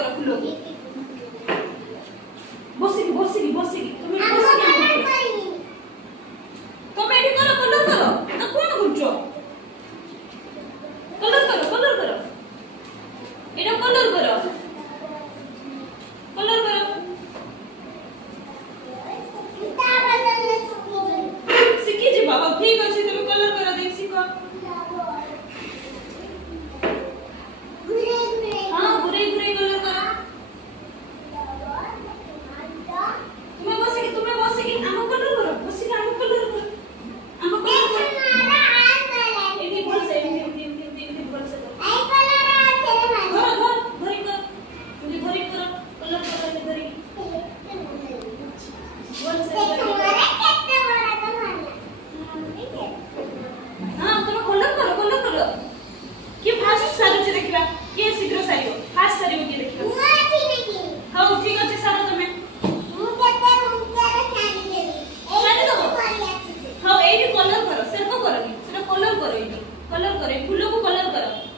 करो फूलों को बसिकी बसिकी बसिकी तुम बसिकी तुम एडी करो कलर करो ना कोन गुचो कलर करो एडा कलर करो सीखी जी बाबा ठीक अछि तुम कलर करो देख सीखो हां घुरे घुरे कलर करो तुम्हें बसिकी आम कलर करो बसिकी आम कलर करो एदी बोल से एदी बोल से आई कलर आ धर कर मुझे धरी करो कलर करो धरी बोल से हां तुम कलर करो कि फास्ट सारू जे देखिबा के शीघ्र सारियो फास्ट सारियो के देखिबा हां ठीक अछि सारू तमे हाँ ये कलर करो सिर्फ करो सेटा कलर करो ये कलर करो फूलों को कलर करो